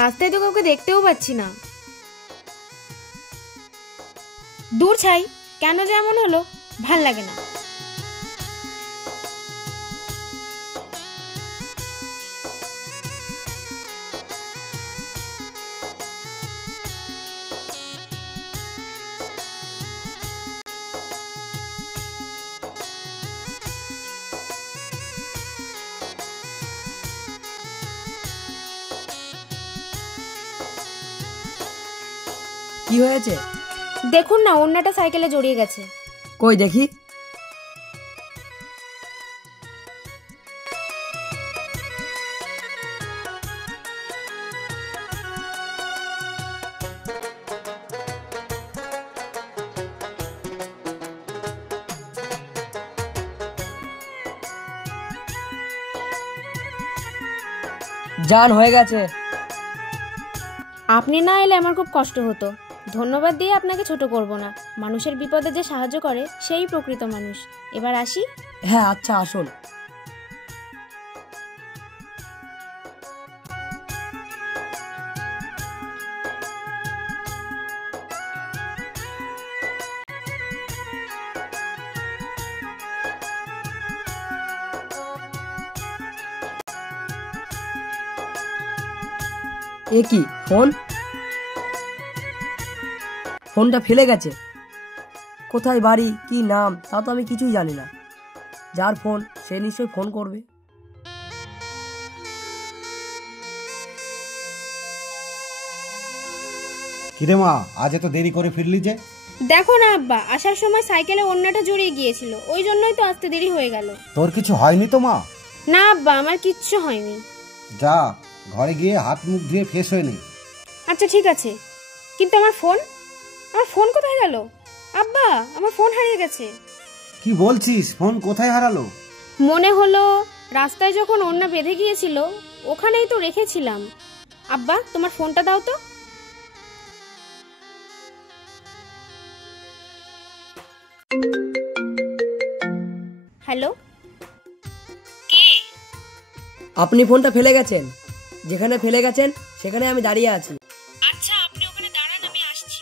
রাস্তায় তো কাউকে দেখতেও পাচ্ছি না। দূর ছাই, কেন যে এমন হলো, ভাল লাগে না। কি হয়েছে? দেখুন না, অন্যটা সাইকেলে জড়িয়ে গেছে। কই দেখি। জান হয়ে গেছে। আপনি না এলে আমার খুব কষ্ট হতো। ধন্যবাদ দিয়ে আপনাকে ছোট করব না। মানুষের বিপদে যে সাহায্য করে সেই প্রকৃত মানুষ। এবার আসি। হ্যাঁ আচ্ছা, আসুন। এ কি ফোনটা ফেলে গেছে। কোথায় বাড়ি, কি নাম, তা তো আমি কিছুই জানি না। যার ফোন সে নিশ্চয়ই ফোন করবে। কিরে মা, আজ এত দেরি করে ফিরলি যে? দেখো না আব্বা, আসার সময় সাইকেলে অন্যটা জড়িয়ে গিয়েছিল, ওই জন্যই তো আসতে দেরি হয়ে গেল। তোর কিছু হয়নি তো মা? না আব্বা, আমার কিচ্ছু হয়নি। যা ঘরে গিয়ে হাত মুখ ধুয়ে ফ্রেশ হয়ে নে। আচ্ছা ঠিক আছে, কিন্তু আমার ফোন কোথায় গেল? আব্বা, আমার ফোন হারিয়ে গেছে। কি বলছিস? ফোন কোথায় হারালো? মনে হলো রাস্তায় যখন ওড়না বেঁধে গিয়েছিল ওখানেই তো রেখেছিলাম। আব্বা, তোমার ফোনটা দাও তো। হ্যালো, কে? আপনি ফোনটা ফেলে গেছেন। যেখানে ফেলে গেছেন সেখানে আমি দাঁড়িয়ে আছি। আচ্ছা, আপনি ওখানে দাঁড়ান, আমি আসছি।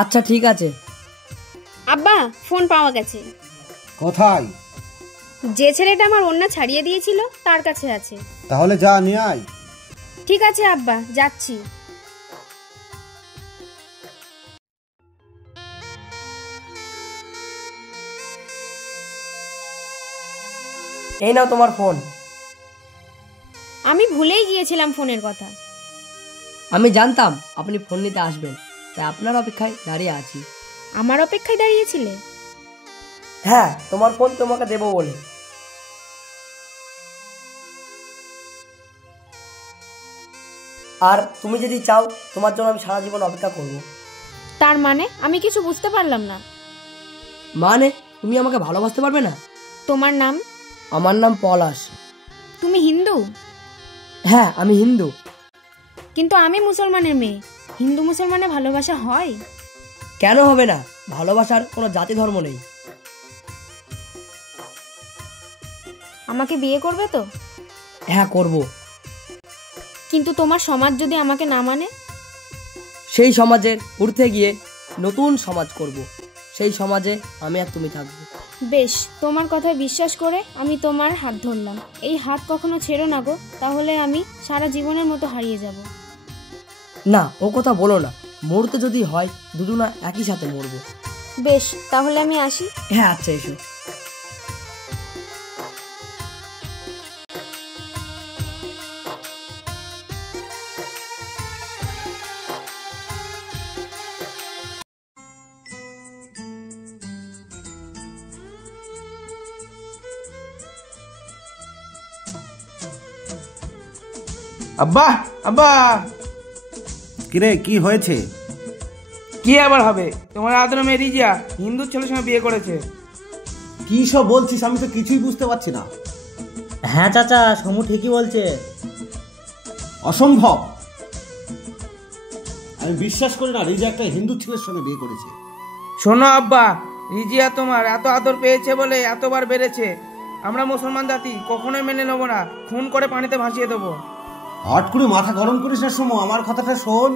আচ্ছা ঠিক আছে। আব্বা, ফোন পাওয়া গেছে। কোথায়? যে ছেলেটা আমার ওড়না ছাড়িয়ে দিয়েছিল তার কাছে আছে। তাহলে যা নিয়ে আয়। ঠিক আছে আব্বা, যাচ্ছি। এই নাও তোমার ফোন। আমি ভুলেই গিয়েছিলাম ফোনের কথা। আমি জানতাম আপনি ফোন নিতে আসবেন, তাই আপনার অপেক্ষায় দাঁড়িয়ে আছি। আমার অপেক্ষায় দাঁড়িয়েছিলে? হ্যাঁ, তোমার ফোন তোমাকে দেবো বলে। আর তুমি যদি চাও তোমার জন্য আমি সারা জীবন অপেক্ষা করব। তার মানে? আমি কিছু বুঝতে পারলাম না। মানে তুমি আমাকে ভালোবাসতে পারবে না? তোমার নাম? আমার নাম পলাশ। তুমি হিন্দু? হ্যাঁ, আমি হিন্দু। কিন্তু আমি মুসলমানের মেয়ে। হিন্দু মুসলমানে ভালোবাসা হয়? কেন হবে না? ভালোবাসার কোনো জাতি ধর্ম নেই। আমাকে বিয়ে করবে তো? হ্যাঁ করব। কিন্তু তোমার সমাজ যদি আমাকে না মানে? সেই সমাজের ঊর্ধ্বে গিয়ে নতুন সমাজ করব। সেই সমাজে আমি আর তুমি থাকবো। বেশ, তোমার কথায় বিশ্বাস করে আমি তোমার হাত ধরলাম। এই হাত কখনো ছেড়ো না গো, তাহলে আমি সারা জীবনের মতো হারিয়ে যাব। না, ও কথা বলো না। মরতে যদি হয় দুজনা একই সাথে মরবো। বেশ, তাহলে আমি আসি। হ্যাঁ আচ্ছা, এসো। আব্বা, আব্বা। কিরে, কি হয়েছে? কি আবার হবে? তোমার আদর মেয়ে রিজিয়া হিন্দু ছেলের সঙ্গে বিয়ে করেছে। কি সব বলছিস? আমি তো কিছুই বুঝতে পারছি না। হ্যাঁ চাচা, সমু ঠিকই বলছে। অসম্ভব! আমি বিশ্বাস করি না রিজা একটা হিন্দু ছেলের সঙ্গে বিয়ে করেছে। শোনো আব্বা, রিজিয়া তোমার এত আদর পেয়েছে বলে এতবার বেড়েছে। আমরা মুসলমান জাতি কখনোই মেনে নেবো না। খুন করে পানিতে ভাসিয়ে দেবো। হট করে মাথা গরম করিস না সমু, আমার কথাটা শোন।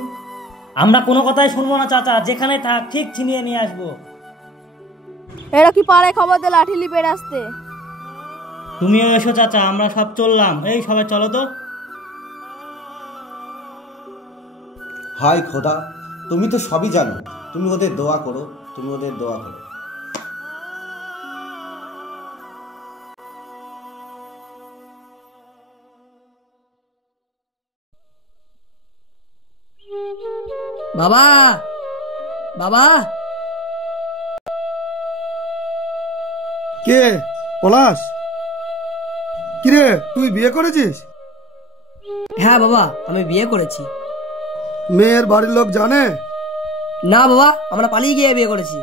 আমরা কোনো কথাই শুনবো না চাচা, যেখানে থাক ঠিক ছিনিয়ে নিয়ে আসবো। এরা কি পাড়ায় খবর দে লাঠি লিপে আসতে? তুমিও এসো চাচা, আমরা সব চললাম। এই সবাই চলো তো। হায় খোদা, তুমি তো সবই জানো। তুমি ওদের দোয়া করো, তুমি ওদের দোয়া করো। বাবা, বাবা। কে? পলাশ? কিরে, তুই বিয়ে করেছিস? হ্যাঁ বাবা, আমি বিয়ে করেছি। মেয়ের বাড়ির লোক জানে? না বাবা, আমরা পালিয়ে গিয়ে বিয়ে করেছি।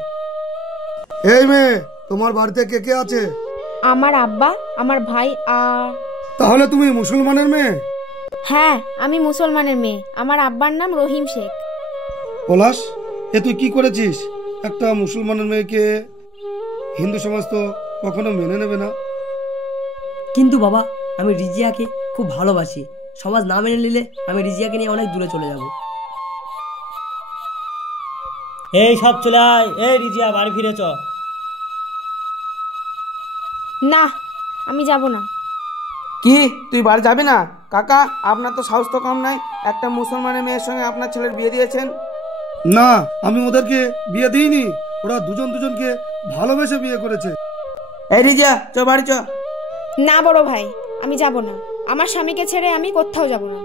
এই মেয়ে, তোমার বাড়িতে কে কে আছে? আমার আব্বা, আমার ভাই আর... তাহলে তুমি মুসলমানের মেয়ে? হ্যাঁ, আমি মুসলমানের মেয়ে। আমার আব্বার নাম রহিম শেখ। পলাশ, এ তুই কি করেছিস? একটা মুসলমানের মেয়েকে হিন্দু সমাজ তো কখনো মেনে নেবে না। কিন্তু বাবা, আমি রিজিয়াকে খুব ভালোবাসি। সমাজ না মেনে নিলে আমি রিজিয়াকে নিয়ে অনেক দূরে চলে যাব। এই সব চলে আয়। এই রিজিয়া, বাড়ি ফিরে চ। না, আমি যাব না। কি, তুই বাড়ি যাবি না? কাকা, আপনার তো সাহস তো কম নাই, একটা মুসলমানের মেয়ের সঙ্গে আপনার ছেলের বিয়ে দিয়েছেন। না, আমি ওদেরকে বিয়ে দিইনি। ওরা দুজন দুজনকে ভালোবেসে বিয়ে করেছে। এই রিজিয়া, চ বাড়ি চ। না বড় ভাই, আমি যাব না। আমার স্বামীকে ছেড়ে আমি কোথাও যাব না।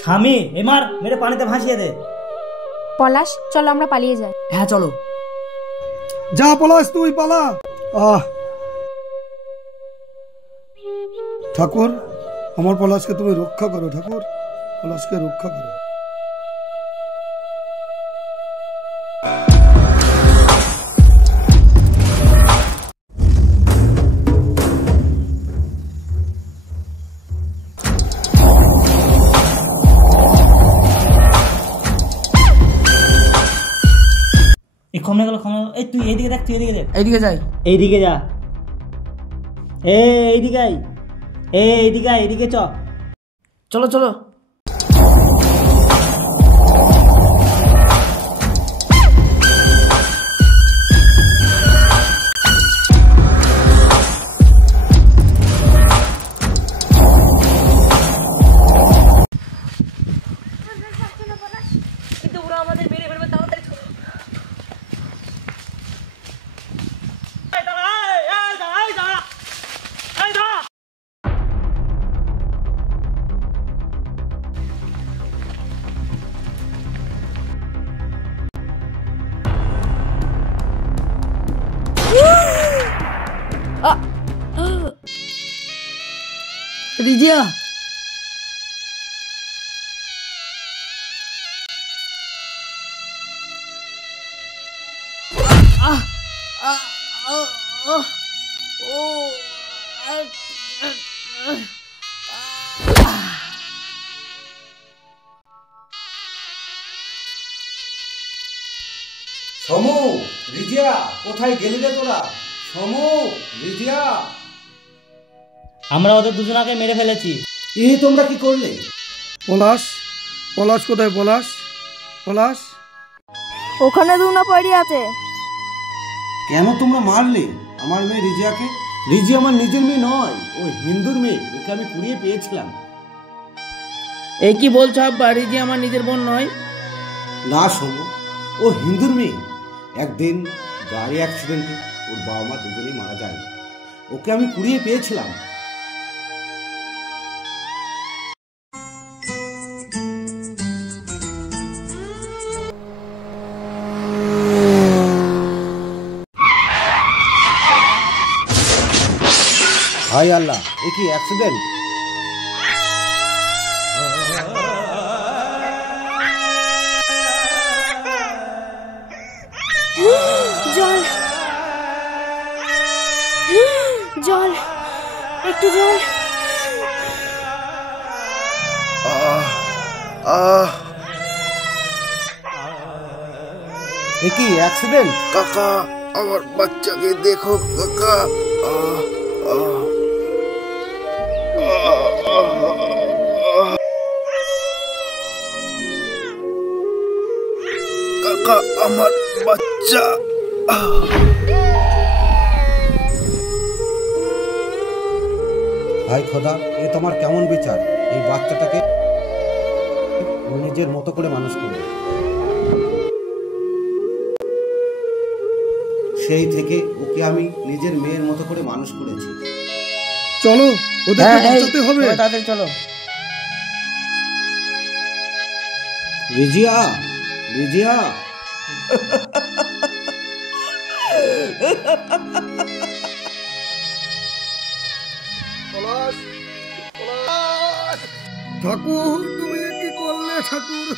স্বামী এমার মেরে পানিতে ভাসিয়ে দে। পলাশ, চলো আমরা পালিয়ে যাই। হ্যাঁ চলো। যা পলাশ, তুই পালা। ঠাকুর, আমার পলাশকে তুমি রক্ষা করো। ঠাকুর, পলাশকে রক্ষা করো। এই কমে গেল, কমে গেল। এই তুই এইদিকে দেখ, তুই এদিকে দেখ। এইদিকে যাই। এইদিকে যা। এইদিকে আয়। এইদিকে আয়, এইদিকে চ। চলো চলো। রিজিয়া, সমু, রিজিয়া, কোথায় গেলি রে তোরা? সমু, রিজিয়া। আমরা ওদের দুজনাকে মেরে ফেলেছি। এই তোমরা কি করলে? পলাশ, পলাশ কোথায়? পলাশ, পলাশ। ওখানে দুনা পড়ে আছে। কেন তোমরা মারলে আমার মেয়ে রিজিয়াকে? রিজিয়া আমার নিজের মেয়ে নয়, ও হিন্দুর মেয়ে। ওকে আমি কুড়িয়ে পেয়েছিলাম। এই কি বলছো আব্বা? রিজিয়া আমার নিজের বোন নয়। না সমু, ও হিন্দুর মেয়ে। একদিন গাড়ি অ্যাক্সিডেন্টে ওর বাবা মা দুজনেই মারা যায়। ওকে আমি কুড়িয়ে পেয়েছিলাম। হায় আল্লাহ, এ কি অ্যাক্সিডেন্ট? জল, জল, একটু জল। এ কি অ্যাক্সিডেন্ট? কাকা, আমার বাচ্চাকে দেখো কাকা। কাকা আমার বাচ্চা। ভাই খোদা, এ তোমার কেমন বিচার? এই বাচ্চাটাকে নিজের মতো করে মানুষ করবে। সেই থেকে ওকে আমি নিজের মেয়ের মতো করে মানুষ করেছি। চলো ওদেরকে বাঁচাতে হবে। তাদের চলো। রিজিয়া, রিজিয়া, ঠাকুর তুমি কি করলে ঠাকুর?